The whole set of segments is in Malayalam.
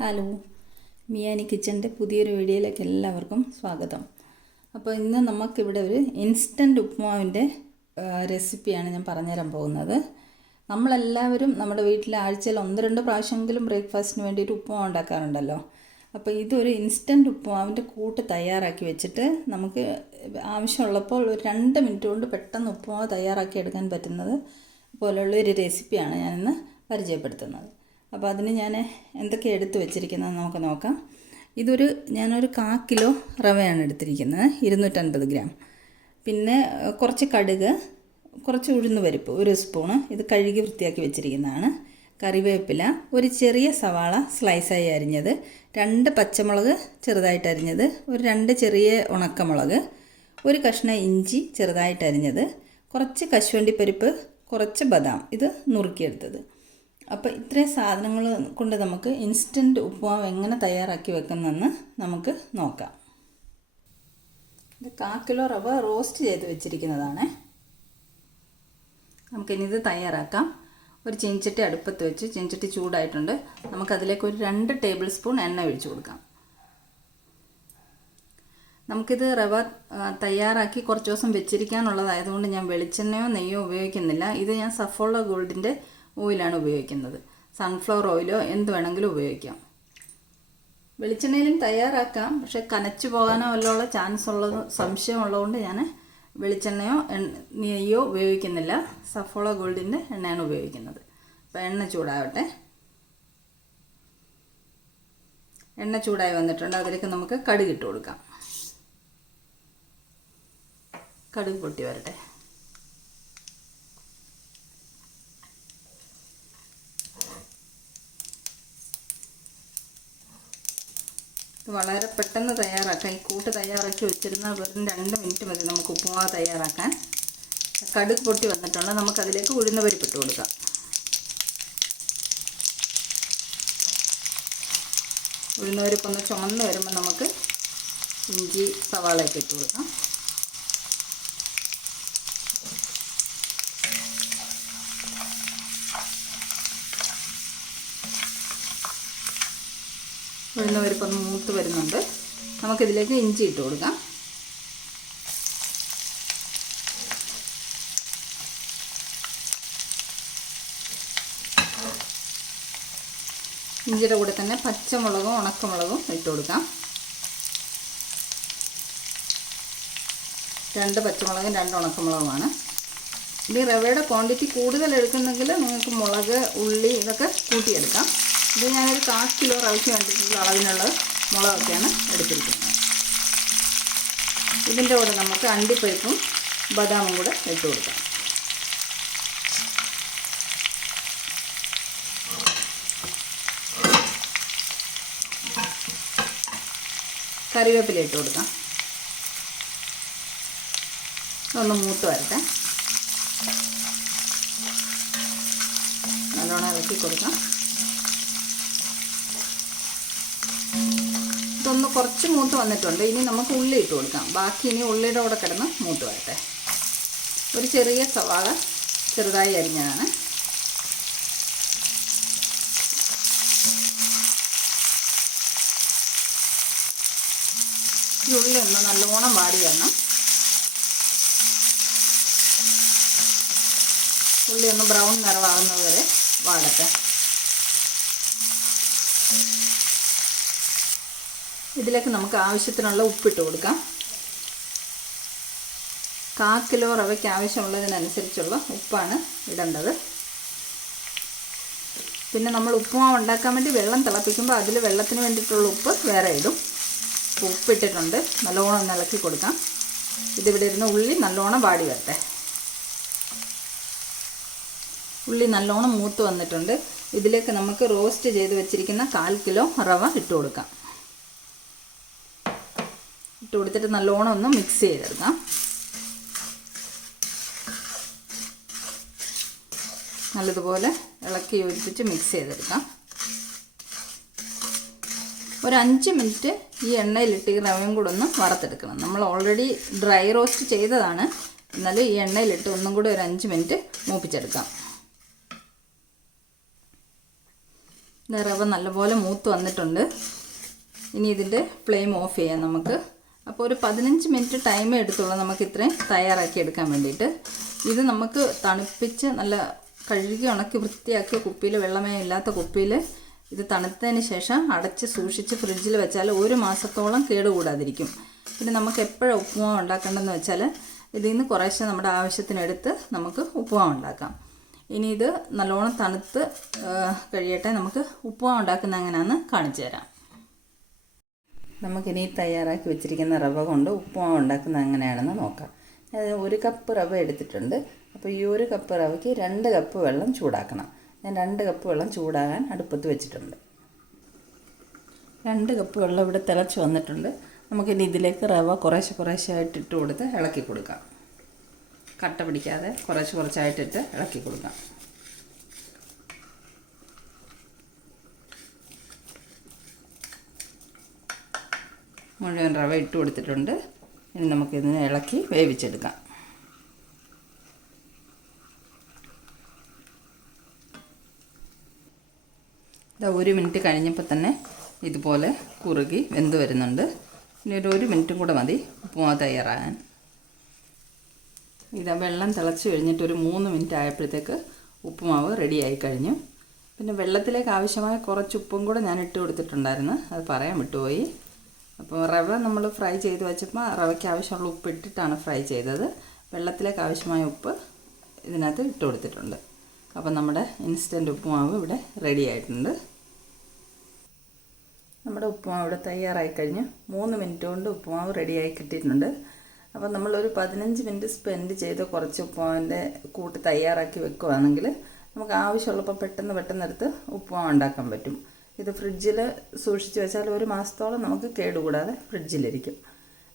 ഹലോ, മിയാനി കിച്ചൻ്റെ പുതിയൊരു വീഡിയോയിലേക്ക് എല്ലാവർക്കും സ്വാഗതം. അപ്പോൾ ഇന്ന് നമുക്കിവിടെ ഒരു ഇൻസ്റ്റൻറ്റ് ഉപ്പുമാവിൻ്റെ റെസിപ്പിയാണ് ഞാൻ പറഞ്ഞുതരാൻ പോകുന്നത്. നമ്മളെല്ലാവരും നമ്മുടെ വീട്ടിൽ ആഴ്ചയിൽ 1-2 പ്രാവശ്യമെങ്കിലും ബ്രേക്ക്ഫാസ്റ്റിന് വേണ്ടിയിട്ട് ഉപ്പുമാവ് ഉണ്ടാക്കാറുണ്ടല്ലോ. അപ്പോൾ ഇതൊരു ഇൻസ്റ്റൻറ്റ് ഉപ്പുമാവിൻ്റെ കൂട്ട് തയ്യാറാക്കി വെച്ചിട്ട് നമുക്ക് ആവശ്യമുള്ളപ്പോൾ ഒരു 2 മിനിറ്റ് കൊണ്ട് പെട്ടെന്ന് ഉപ്പുമാവ് തയ്യാറാക്കി എടുക്കാൻ പറ്റുന്നത് പോലെയുള്ള ഒരു റെസിപ്പിയാണ് ഞാനിന്ന് പരിചയപ്പെടുത്തുന്നത്. അപ്പോൾ അതിന് ഞാൻ എന്തൊക്കെ എടുത്ത് വെച്ചിരിക്കുന്നതെന്ന് നമുക്ക് നോക്കാം. ഞാനൊരു 1/4 കിലോ റവയാണ് എടുത്തിരിക്കുന്നത്, 250 ഗ്രാം. പിന്നെ കുറച്ച് കടുക്, കുറച്ച് ഉഴുന്ന് പരിപ്പ് 1 സ്പൂണ്, ഇത് കഴുകി വൃത്തിയാക്കി വെച്ചിരിക്കുന്നതാണ്. കറിവേപ്പില, ഒരു ചെറിയ സവാള സ്ലൈസായി അരിഞ്ഞത്, 2 പച്ചമുളക് ചെറുതായിട്ട് അരിഞ്ഞത്, ഒരു 2 ചെറിയ ഉണക്കമുളക്, ഒരു കഷ്ണം ഇഞ്ചി ചെറുതായിട്ട് അരിഞ്ഞത്, കുറച്ച് കശുവണ്ടിപ്പരിപ്പ്, കുറച്ച് ബദാം ഇത് നുറുക്കിയെടുത്തത്. അപ്പോൾ ഇത്രയും സാധനങ്ങൾ കൊണ്ട് നമുക്ക് ഇൻസ്റ്റൻറ്റ് ഉപ്പുമാവ് എങ്ങനെ തയ്യാറാക്കി വെക്കുന്നതെന്ന് നമുക്ക് നോക്കാം. ഇത് 1/4 കിലോ റവ റോസ്റ്റ് ചെയ്ത് വെച്ചിരിക്കുന്നതാണ്. നമുക്കിനി ഇത് തയ്യാറാക്കാം. ഒരു ചീനച്ചട്ടി അടുപ്പത്ത് വെച്ച് ചീനച്ചട്ടി ചൂടായിട്ടുണ്ട്. നമുക്കതിലേക്ക് ഒരു 2 ടേബിൾ സ്പൂൺ എണ്ണ ഒഴിച്ചു കൊടുക്കാം. നമുക്കിത് റവ തയ്യാറാക്കി കുറച്ച് ദിവസം വെച്ചിരിക്കാനുള്ളതായതുകൊണ്ട് ഞാൻ വെളിച്ചെണ്ണയോ നെയ്യോ ഉപയോഗിക്കുന്നില്ല. ഇത് ഞാൻ സഫോള ഗോൾഡിൻ്റെ ഓയിലാണ് ഉപയോഗിക്കുന്നത്. സൺഫ്ലവർ ഓയിലോ എന്ത് വേണമെങ്കിലും ഉപയോഗിക്കാം. വെളിച്ചെണ്ണയിലും തയ്യാറാക്കാം, പക്ഷെ കനച്ചു പോകാനോ വല്ലുള്ള സംശയമുള്ളതുകൊണ്ട് ഞാൻ വെളിച്ചെണ്ണയോ നെയ്യോ ഉപയോഗിക്കുന്നില്ല. സഫോള ഗോൾഡിൻ്റെ എണ്ണയാണ് ഉപയോഗിക്കുന്നത്. അപ്പോൾ എണ്ണ ചൂടാവട്ടെ. എണ്ണ ചൂടായി വന്നിട്ടുണ്ട്. അതിലേക്ക് നമുക്ക് കടുക് ഇട്ട് കൊടുക്കാം. കടുക് പൊട്ടി വരട്ടെ. വളരെ പെട്ടെന്ന് തയ്യാറാക്കാം. ഈ കൂട്ട് തയ്യാറാക്കി വെച്ചിരുന്നാൽ വെറും 2 മിനിറ്റ് മതി നമുക്ക് ഉപ്പുമാവ് തയ്യാറാക്കാൻ. കടുക് പൊട്ടി വന്നിട്ടുണ്ട്. നമുക്കതിലേക്ക് ഉഴുന്ന് പരിപ്പിട്ട് കൊടുക്കാം. ഉഴുന്ന് പരിപ്പൊന്ന് ചുമന്ന് വരുമ്പോൾ നമുക്ക് ഇഞ്ചി സവാളയൊക്കെ ഇട്ട് കൊടുക്കാം. ഉഴുന്ന് പരിപ്പൊന്ന് മൂത്ത് വരുന്നുണ്ട്. നമുക്കിതിലേക്ക് ഇഞ്ചി ഇട്ട് കൊടുക്കാം. ഇഞ്ചിയുടെ കൂടെ തന്നെ പച്ചമുളകും ഉണക്കമുളകും ഇട്ട് കൊടുക്കാം. 2 പച്ചമുളകും 2 ഉണക്കമുളകുമാണ്. ഇനി റവയുടെ ക്വാണ്ടിറ്റി കൂടുതൽ എടുക്കുന്നെങ്കിൽ നിങ്ങൾക്ക് മുളക്, ഉള്ളി ഇതൊക്കെ കൂട്ടിയെടുക്കാം. ഇത് ഞാനൊരു 1/4 കിലോ റവയ്ക്ക് വേണ്ടിയിട്ടുള്ള അളവിനുള്ള മുളകൊക്കെയാണ് എടുത്തിരിക്കുന്നത്. ഇതിൻ്റെ കൂടെ നമുക്ക് അണ്ടിപ്പരിപ്പും ബദാമും കൂടെ ഇട്ട് കൊടുക്കാം. കറിവേപ്പില ഇട്ട് കൊടുക്കാം. ഒന്ന് മൂത്ത് വരട്ടെ. നല്ലോണം ഇളക്കി കൊടുക്കാം. ഇതൊന്ന് കുറച്ച് മൂത്ത് വന്നിട്ടുണ്ട്. ഇനി നമുക്ക് ഉള്ളി ഇട്ട് കൊടുക്കാം. ബാക്കി ഇനി ഉള്ളിയുടെ കൂടെ കിടന്ന് മൂത്ത് വരട്ടെ. ഒരു ചെറിയ സവാള ചെറുതായി അരിഞ്ഞതാണ്. ഈ ഉള്ളി ഒന്ന് നല്ലോണം വാടി വരണം. ഉള്ളി ഒന്ന് ബ്രൗൺ നിറമാകുന്നത് വരെ വാടട്ടെ. ഇതിലേക്ക് നമുക്ക് ആവശ്യത്തിനുള്ള ഉപ്പിട്ട് കൊടുക്കാം. 1/4 കിലോ റവയ്ക്ക് ആവശ്യമുള്ളതിനനുസരിച്ചുള്ള ഉപ്പാണ് ഇടേണ്ടത്. പിന്നെ നമ്മൾ ഉപ്പുമാവ് ഉണ്ടാക്കാൻ വേണ്ടി വെള്ളം തിളപ്പിക്കുമ്പോൾ അതിൽ വെള്ളത്തിന് വേണ്ടിയിട്ടുള്ള ഉപ്പ് വേറെ ഇടും. ഉപ്പിട്ടിട്ടുണ്ട്. നല്ലോണം ഇളക്കി കൊടുക്കാം. ഇതിവിടെ ഇരുന്ന് ഉള്ളി നല്ലോണം വാടി വരട്ടെ. ഉള്ളി നല്ലോണം മൂത്ത് വന്നിട്ടുണ്ട്. ഇതിലേക്ക് നമുക്ക് റോസ്റ്റ് ചെയ്ത് വെച്ചിരിക്കുന്ന 1/4 കിലോ റവ ഇട്ട് കൊടുക്കാം. ഇട്ട് കൊടുത്തിട്ട് നല്ലോണം ഒന്ന് മിക്സ് ചെയ്തെടുക്കാം. നല്ലതുപോലെ ഇളക്കി യോജിപ്പിച്ച് മിക്സ് ചെയ്തെടുക്കാം. ഒരു 5 മിനിറ്റ് ഈ എണ്ണയിലിട്ട് ഈ റവയും കൂടെ ഒന്ന് വറുത്തെടുക്കണം. നമ്മൾ ഓൾറെഡി ഡ്രൈ റോസ്റ്റ് ചെയ്തതാണ്, എന്നാലും ഈ എണ്ണയിലിട്ട് ഒന്നും കൂടെ ഒരു 5 മിനിറ്റ് മൂപ്പിച്ചെടുക്കാം. റവ നല്ലപോലെ മൂത്ത് വന്നിട്ടുണ്ട്. ഇനി ഇതിൻ്റെ ഫ്ലെയിം ഓഫ് ചെയ്യാം നമുക്ക്. അപ്പോൾ ഒരു 15 മിനിറ്റ് ടൈം എടുത്തുള്ളൂ നമുക്ക് ഇത്രയും തയ്യാറാക്കി എടുക്കാൻ വേണ്ടിയിട്ട്. ഇത് നമുക്ക് തണുപ്പിച്ച് നല്ല കഴുകി ഉണക്കി വൃത്തിയാക്കി കുപ്പിയിൽ, വെള്ളമേ ഇല്ലാത്ത കുപ്പിയിൽ ഇത് തണുത്തതിന് ശേഷം അടച്ച് സൂക്ഷിച്ച് ഫ്രിഡ്ജിൽ വെച്ചാൽ 1 മാസത്തോളം കേടുകൂടാതിരിക്കും. പിന്നെ നമുക്ക് എപ്പോഴാണ് ഉപ്പുമാവ് ഉണ്ടാക്കേണ്ടതെന്ന് വെച്ചാൽ ഇതിൽ നിന്ന് കുറേശ്ശെ നമ്മുടെ ആവശ്യത്തിനെടുത്ത് നമുക്ക് ഉപ്പുമാവ് ഉണ്ടാക്കാം. ഇനി ഇത് നല്ലോണം തണുത്ത് കഴിയട്ടെ. നമുക്ക് ഉപ്പുമാവ് ഉണ്ടാക്കുന്ന എങ്ങനെയാണെന്ന് കാണിച്ചു തരാം. നമുക്കിനി തയ്യാറാക്കി വെച്ചിരിക്കുന്ന റവ കൊണ്ട് ഉപ്പുമാവ് ഉണ്ടാക്കുന്നത് എങ്ങനെയാണെന്ന് നോക്കാം. ഞാൻ 1 കപ്പ് റവ എടുത്തിട്ടുണ്ട്. അപ്പോൾ ഈ 1 കപ്പ് റവയ്ക്ക് 2 കപ്പ് വെള്ളം ചൂടാക്കണം. ഞാൻ 2 കപ്പ് വെള്ളം ചൂടാകാൻ അടുപ്പത്ത് വെച്ചിട്ടുണ്ട്. 2 കപ്പ് വെള്ളം ഇവിടെ തിളച്ച് വന്നിട്ടുണ്ട്. നമുക്കിനി ഇതിലേക്ക് റവ കുറേശ്ശെ ആയിട്ട് ഇട്ട് കൊടുത്ത് ഇളക്കി കൊടുക്കാം. കട്ട പിടിക്കാതെ കുറച്ചായിട്ടിട്ട് ഇളക്കി കൊടുക്കാം. മുഴുവൻ റവ ഇട്ട് കൊടുത്തിട്ടുണ്ട്. ഇനി നമുക്കിതിനെ ഇളക്കി വേവിച്ചെടുക്കാം. ഇതാ 1 മിനിറ്റ് കഴിഞ്ഞപ്പോൾ തന്നെ ഇതുപോലെ കുറുകി വെന്ത് വരുന്നുണ്ട്. ഇനി ഒരു 1 മിനിറ്റും കൂടെ മതി ഉപ്പുമാവ് തയ്യാറാകാൻ. ഇതാ വെള്ളം തിളച്ച് കഴിഞ്ഞിട്ട് ഒരു 3 മിനിറ്റ് ആയപ്പോഴത്തേക്ക് ഉപ്പുമാവ് റെഡിയായി കഴിഞ്ഞു. പിന്നെ വെള്ളത്തിലേക്ക് ആവശ്യമായ കുറച്ച് ഉപ്പും കൂടെ ഞാൻ ഇട്ട് കൊടുത്തിട്ടുണ്ടായിരുന്നു, അത് പറയാൻ വിട്ടുപോയി. അപ്പോൾ റവ നമ്മൾ ഫ്രൈ ചെയ്ത് വെച്ചപ്പോൾ റവയ്ക്ക് ആവശ്യമുള്ള ഉപ്പ് ഇട്ടിട്ടാണ് ഫ്രൈ ചെയ്തത്. വെള്ളത്തിലേക്ക് ആവശ്യമായ ഉപ്പ് ഇതിനകത്ത് ഇട്ട് കൊടുത്തിട്ടുണ്ട്. അപ്പോൾ നമ്മുടെ ഇൻസ്റ്റൻറ്റ് ഉപ്പുമാവ് ഇവിടെ റെഡി ആയിട്ടുണ്ട്. നമ്മുടെ ഉപ്പുമാവ് ഇവിടെ തയ്യാറായി കഴിഞ്ഞ് 3 മിനിറ്റ് കൊണ്ട് ഉപ്പുമാവ് റെഡിയായി കിട്ടിയിട്ടുണ്ട്. അപ്പോൾ നമ്മളൊരു 15 മിനിറ്റ് സ്പെൻഡ് ചെയ്ത് കുറച്ച് ഉപ്പുമാവിൻ്റെ കൂട്ട് തയ്യാറാക്കി വെക്കുകയാണെങ്കിൽ നമുക്ക് ആവശ്യമുള്ളപ്പോൾ പെട്ടെന്ന് എടുത്ത് ഉപ്പുമാവ് ഉണ്ടാക്കാൻ പറ്റും. ഇത് ഫ്രിഡ്ജിൽ സൂക്ഷിച്ച് വെച്ചാൽ 1 മാസത്തോളം നമുക്ക് കേടുകൂടാതെ ഫ്രിഡ്ജിലിരിക്കും.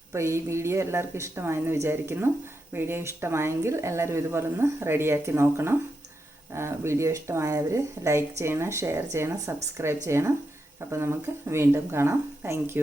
അപ്പോൾ ഈ വീഡിയോ എല്ലാവർക്കും ഇഷ്ടമായെന്ന് വിചാരിക്കുന്നു. വീഡിയോ ഇഷ്ടമായെങ്കിൽ എല്ലാവരും ഇതുപോലെ ഒന്ന് റെഡിയാക്കി നോക്കണം. വീഡിയോ ഇഷ്ടമായവർ ലൈക്ക് ചെയ്യണം, ഷെയർ ചെയ്യണം, സബ്സ്ക്രൈബ് ചെയ്യണം. അപ്പോൾ നമുക്ക് വീണ്ടും കാണാം. താങ്ക്